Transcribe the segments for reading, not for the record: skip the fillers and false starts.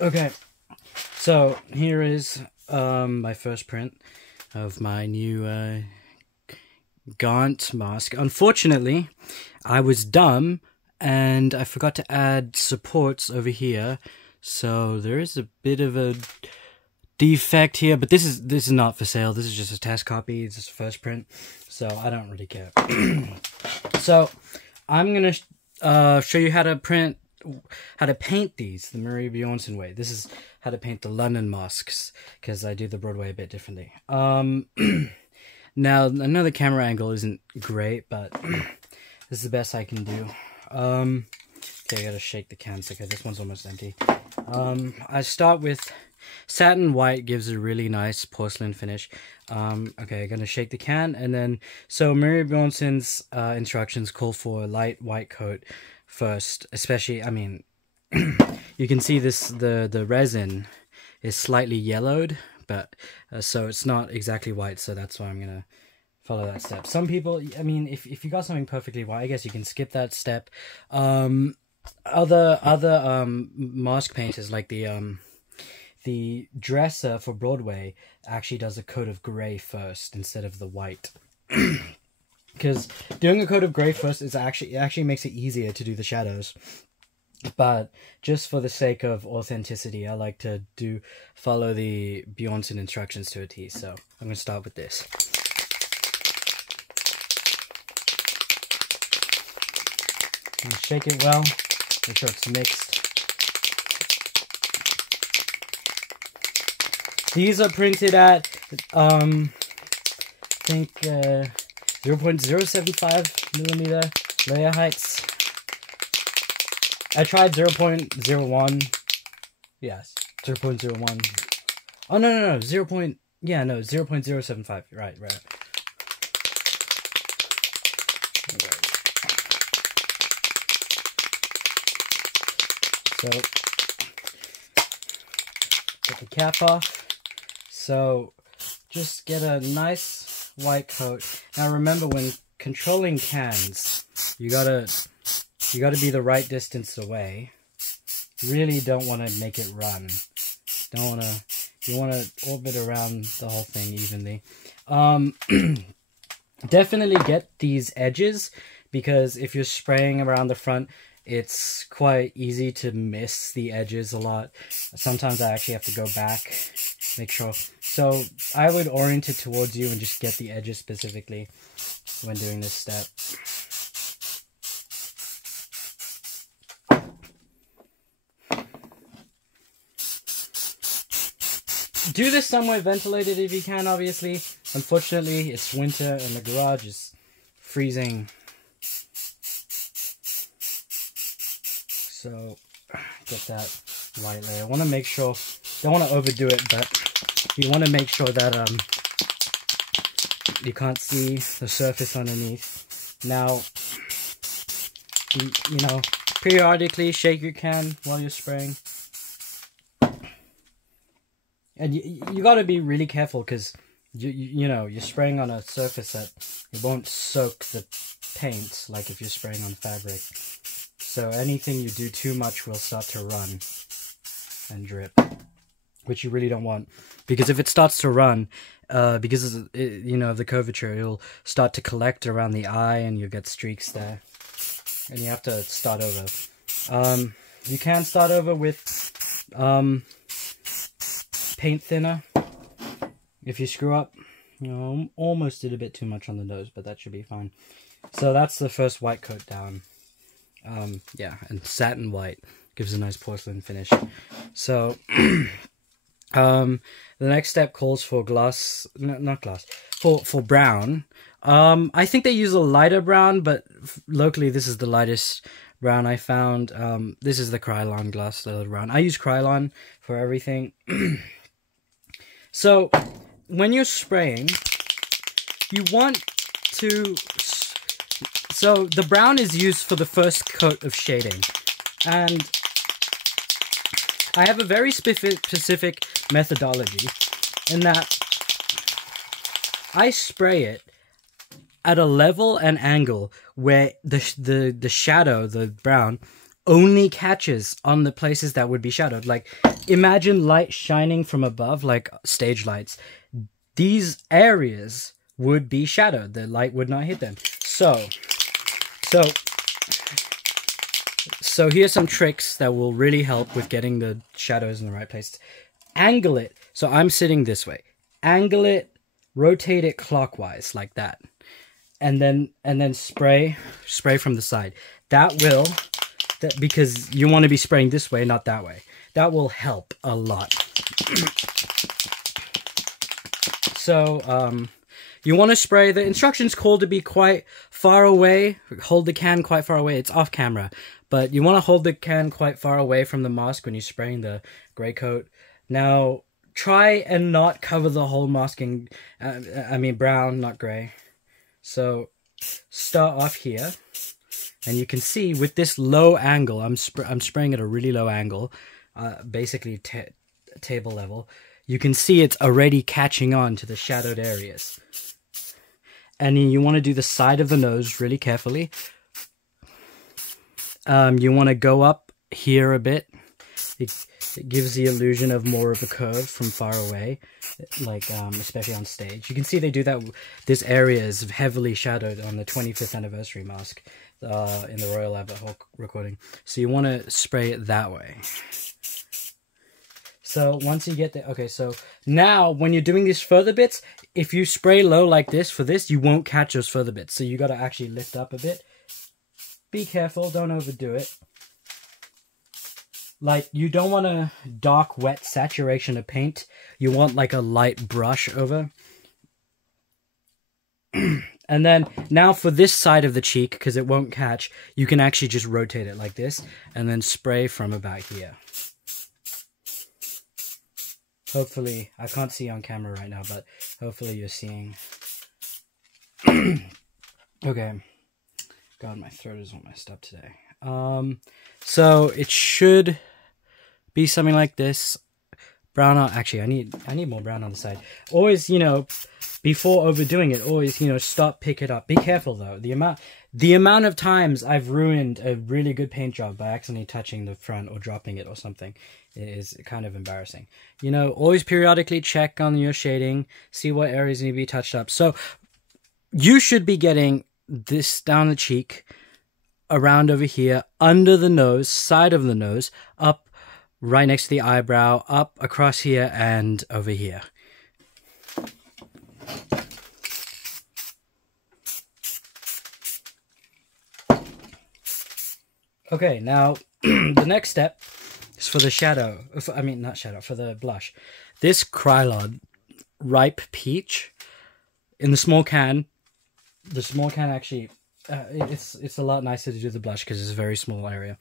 Okay, so here is my first print of my new Gaunt mask. Unfortunately, I was dumb and I forgot to add supports over here, so there is a bit of a defect here, but this is not for sale. This is just a test copy. It's just a first print, so I don't really care. So I'm gonna show you how to paint these the Marie Bjornson way. This is how to paint the London masks, because I do the Broadway a bit differently. Now, I know the camera angle isn't great, but this is the best I can do. Okay, I gotta shake the cans. Okay, this one's almost empty. I start with satin white, gives a really nice porcelain finish. Okay, I'm gonna shake the can, and then, so Marie Bjornson's instructions call for a light white coat first, especially, I mean, you can see this, the resin is slightly yellowed, but so it's not exactly white, so that's why I'm gonna follow that step. Some people, I mean, if you got something perfectly white, I guess you can skip that step. Other mask painters, like the dresser for Broadway, actually does a coat of gray first instead of the white. Because doing a coat of gray first is actually makes it easier to do the shadows. But just for the sake of authenticity, I like to follow the Bjornson instructions to a T. So I'm going to start with this. Shake it well, make sure it's mixed. These are printed at, I think, 0.075 millimeter layer heights. I tried 0.01. Yes, 0.01. Oh, no, 0.075. Right. So, get the cap off. So, just get a nice white coat. Now remember, when controlling cans, you gotta be the right distance away. Really don't want to make it run. You want to orbit around the whole thing evenly. Definitely get these edges, because if you're spraying around the front, it's quite easy to miss the edges a lot. Sometimes I actually have to go back, make sure. So I would orient it towards you and just get the edges specifically when doing this step. Do this somewhere ventilated if you can, obviously. Unfortunately, it's winter and the garage is freezing. So, get that white layer. I want to make sure, don't want to overdo it, but you want to make sure that you can't see the surface underneath. Now, you know, periodically shake your can while you're spraying. And you got to be really careful, because you know, you're spraying on a surface that it won't soak the paint like if you're spraying on fabric. So anything you do too much will start to run and drip, which you really don't want, because if it starts to run, because you know, of the curvature, it'll start to collect around the eye and you'll get streaks there, and you have to start over. You can start over with paint thinner if you screw up. You know, almost did a bit too much on the nose, but that should be fine. So that's the first white coat down. Yeah, and satin white gives a nice porcelain finish. So the next step calls for glass, not glass, for brown. I think they use a lighter brown, but locally this is the lightest brown I found. This is the Krylon glass leather brown. I use Krylon for everything. So when you're spraying, you want to, so the brown is used for the first coat of shading, and I have a very specific methodology in that I spray it at a level and angle where the shadow, the brown, only catches on the places that would be shadowed. Like, imagine light shining from above, like stage lights. These areas would be shadowed. The light would not hit them. So here's some tricks that will really help with getting the shadows in the right place. Angle it. So I'm sitting this way. Angle it, rotate it clockwise like that. And then spray from the side. Because you want to be spraying this way, not that way. That will help a lot. So, you want to spray. The instructions call to be quite far away. Hold the can quite far away. It's off camera. But you want to hold the can quite far away from the mask when you're spraying the gray coat. Now, try and not cover the whole mask in, brown, not gray. So, start off here. And you can see with this low angle, I'm spraying at a really low angle, basically table level. You can see it's already catching on to the shadowed areas. And you want to do the side of the nose really carefully. You want to go up here a bit. It gives the illusion of more of a curve from far away, like especially on stage. You can see they do that. This area is heavily shadowed on the 25th anniversary mask in the Royal Albert Hall recording. So you want to spray it that way. So once you get there, okay, so now when you're doing these further bits, if you spray low like this for this, you won't catch those further bits. So you got to actually lift up a bit. Be careful, don't overdo it. Like, you don't want a dark, wet saturation of paint. You want like a light brush over. And then now for this side of the cheek, because it won't catch, you can actually just rotate it like this and then spray from about here. Hopefully, I can't see on camera right now, but hopefully you're seeing. Okay. God, my throat is all messed up today. So it should be something like this. Brown on, actually, I need more brown on the side. Always, before overdoing it, always, stop, pick it up. Be careful though. The amount of times I've ruined a really good paint job by accidentally touching the front or dropping it or something is kind of embarrassing. Always periodically check on your shading, see what areas need to be touched up. So you should be getting this down the cheek, around over here, under the nose, side of the nose, up right next to the eyebrow, up across here, and over here. Okay, now the next step is for the shadow. For the blush. This Krylon Ripe Peach in the small can. The small can actually, it's a lot nicer to do the blush because it's a very small area.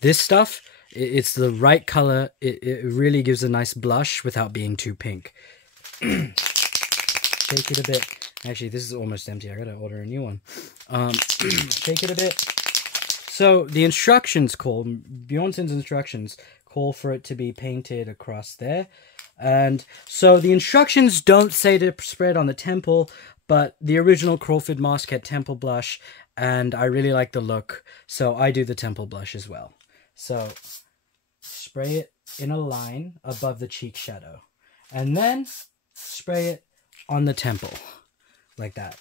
This stuff, it's the right color. It really gives a nice blush without being too pink. Shake it a bit. Actually, this is almost empty. I gotta order a new one. Shake it a bit. So the instructions Bjornson's instructions call for it to be painted across there. And so the instructions don't say to spread on the temple, but the original Crawford mask had temple blush, and I really like the look, so I do the temple blush as well. So spray it in a line above the cheek shadow, and then spray it on the temple, like that.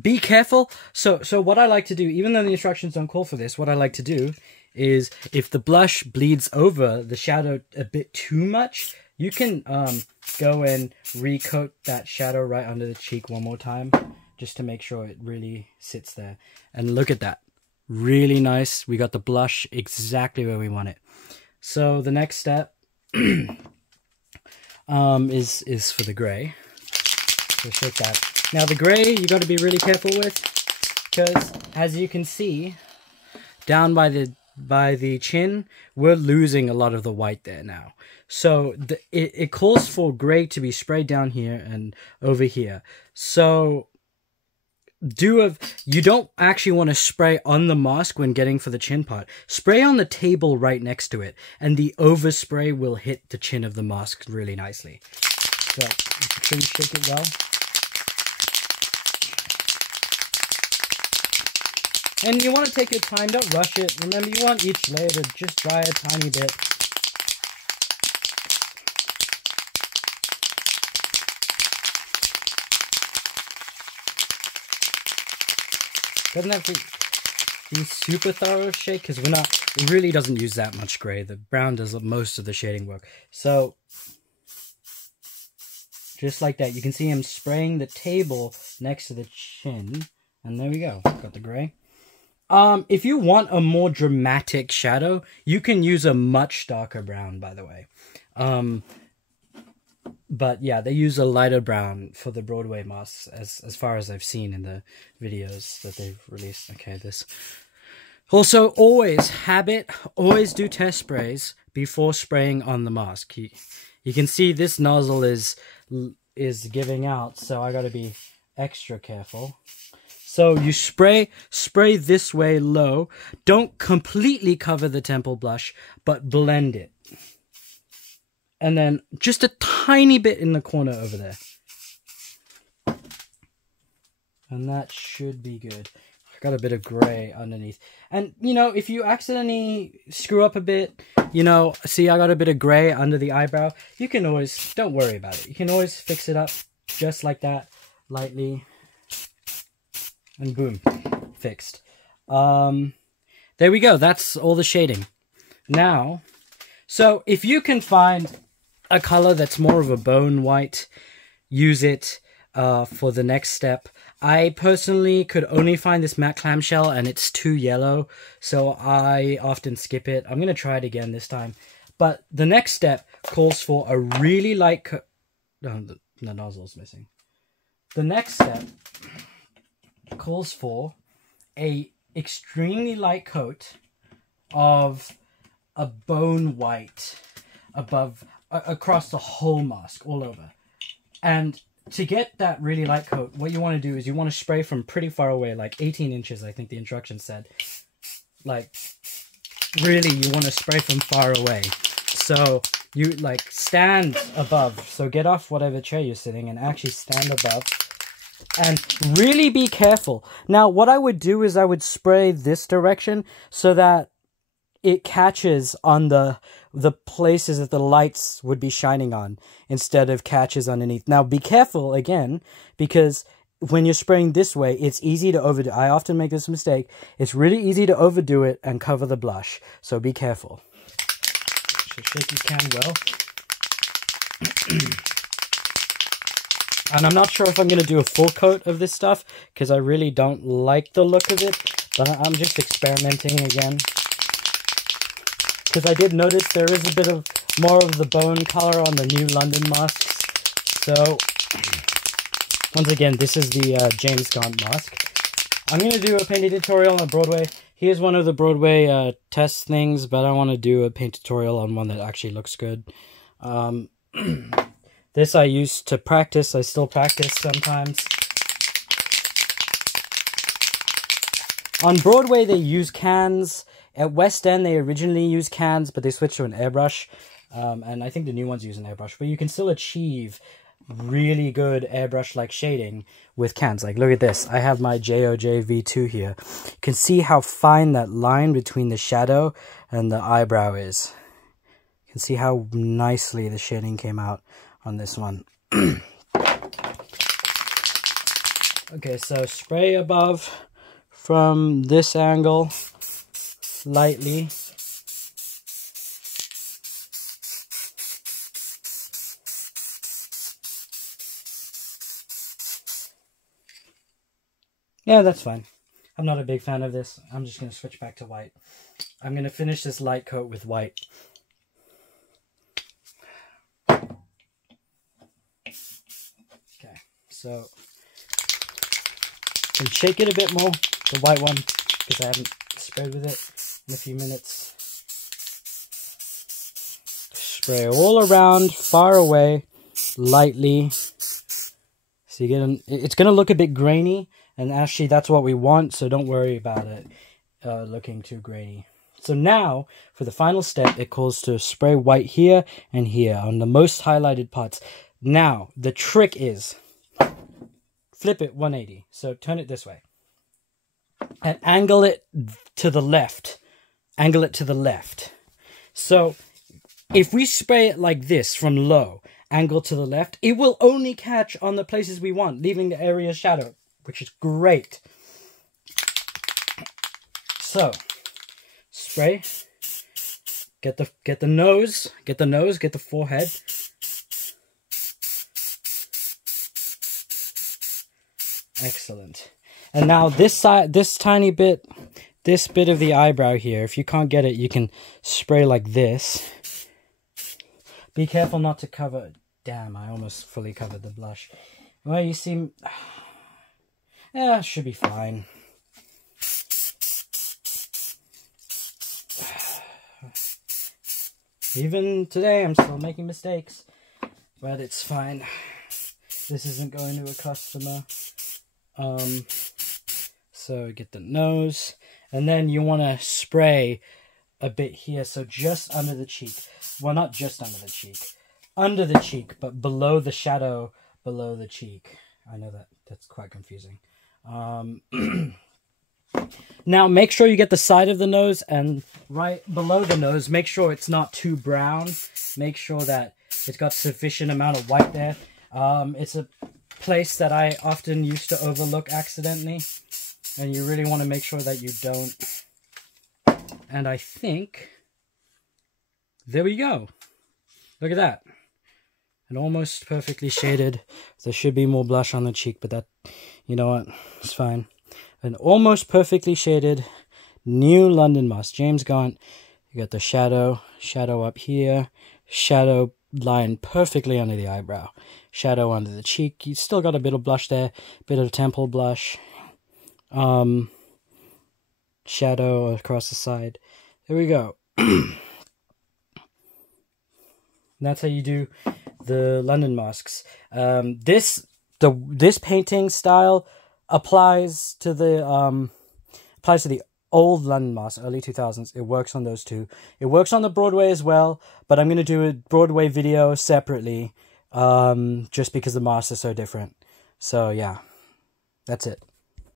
Be careful. So what I like to do, even though the instructions don't call for this, what I like to do is if the blush bleeds over the shadow a bit too much, you can go and recoat that shadow right under the cheek one more time, just to make sure it really sits there. And look at that. Really nice. We got the blush exactly where we want it. So the next step is for the gray. So shake that. Now the gray you got to be really careful with, because as you can see, down by the chin, we're losing a lot of the white there now. So it calls for gray to be sprayed down here and over here. So you don't actually want to spray on the mask when getting for the chin part. Spray on the table right next to it, and the overspray will hit the chin of the mask really nicely. So make sure you shake it well. And you want to take your time, don't rush it. Remember, you want each layer to just dry a tiny bit. Doesn't have to be super thorough shake, because it really doesn't use that much gray. The brown does most of the shading work. So, just like that, you can see him spraying the table next to the chin. And there we go, got the gray. If you want a more dramatic shadow, you can use a much darker brown, by the way. But yeah, they use a lighter brown for the Broadway masks, as far as I've seen in the videos that they've released. Okay, this. Also, always do test sprays before spraying on the mask. You can see this nozzle is giving out, so I gotta be extra careful. So you spray this way low. Don't completely cover the temple blush, but blend it. And then just a tiny bit in the corner over there. And that should be good. I got a bit of gray underneath. And, you know, if you accidentally screw up a bit, you know, see I got a bit of gray under the eyebrow, you can always, don't worry about it. You can always fix it up just like that, lightly. And boom, fixed. There we go. That's all the shading. Now, so if you can find a color that's more of a bone white, use it for the next step. I personally could only find this matte clamshell and it's too yellow, so I often skip it. I'm going to try it again this time. But the next step calls for a really light coat. Oh, the nozzle's missing. The next step calls for a extremely light coat of a bone white across the whole mask, all over. And to get that really light coat, what you want to do is you want to spray from pretty far away, like 18 inches, I think the instructions said. Like, really, you want to spray from far away. So you, like, stand above. So get off whatever chair you're sitting and actually stand above. And really be careful. Now, what I would do is I would spray this direction so that it catches on the places that the lights would be shining on instead of catches underneath. Now, be careful, again, because when you're spraying this way, it's easy to overdo. I often make this mistake. It's really easy to overdo it and cover the blush. So be careful. So shake your can well. And I'm not sure if I'm going to do a full coat of this stuff, because I really don't like the look of it. But I'm just experimenting again. Because I did notice there is a bit of more of the bone color on the new London masks. So, once again, this is the James Gaunt mask. I'm going to do a painting tutorial on Broadway. Here's one of the Broadway test things, but I want to do a paint tutorial on one that actually looks good. This I used to practice. I still practice sometimes. On Broadway, they use cans. At West End, they originally used cans, but they switched to an airbrush. And I think the new ones use an airbrush. But you can still achieve really good airbrush-like shading with cans. Like, look at this. I have my JOJ V2 here. You can see how fine that line between the shadow and the eyebrow is. You can see how nicely the shading came out on this one. Okay, so spray above from this angle, lightly. Yeah, that's fine. I'm not a big fan of this. I'm just going to switch back to white. I'm going to finish this light coat with white. Okay, so I can shake it a bit more, the white one, because I haven't sprayed with it in a few minutes. Spray all around, far away, lightly. So you get it's going to look a bit grainy, and actually that's what we want, so don't worry about it looking too grainy. So now, for the final step, it calls to spray white here and here on the most highlighted parts. Now, the trick is, flip it 180, so turn it this way. and angle it to the left. Angle it to the left. So if we spray it like this from low, angle to the left, it will only catch on the places we want, leaving the area shadow, which is great. So spray, get the nose, get the forehead. Excellent. And now this side, this tiny bit, this bit of the eyebrow here, if you can't get it, you can spray like this. Be careful not to cover. Damn, I almost fully covered the blush. Well, you see, yeah, should be fine. Even today, I'm still making mistakes, but it's fine. This isn't going to a customer. So get the nose, and then you want to spray a bit here, so just under the cheek. Well, not just under the cheek. Under the cheek, but below the shadow, below the cheek. I know that's quite confusing. Now, make sure you get the side of the nose, and right below the nose, make sure it's not too brown. Make sure that it's got sufficient amount of white there. It's a place that I often used to overlook accidentally, and you really want to make sure that you don't. And I think, there we go. Look at that. And almost perfectly shaded. There should be more blush on the cheek, but that, you know what, it's fine. An almost perfectly shaded new London Moss. James Gaunt. You got the shadow up here, shadow line perfectly under the eyebrow, shadow under the cheek. You still got a bit of blush there, bit of temple blush, shadow across the side. There we go. That's how you do the London masks. This painting style applies to the old London Mask, early 2000s. It works on those two. It works on the Broadway as well, but I'm going to do a Broadway video separately, just because the masks are so different. So yeah, that's it.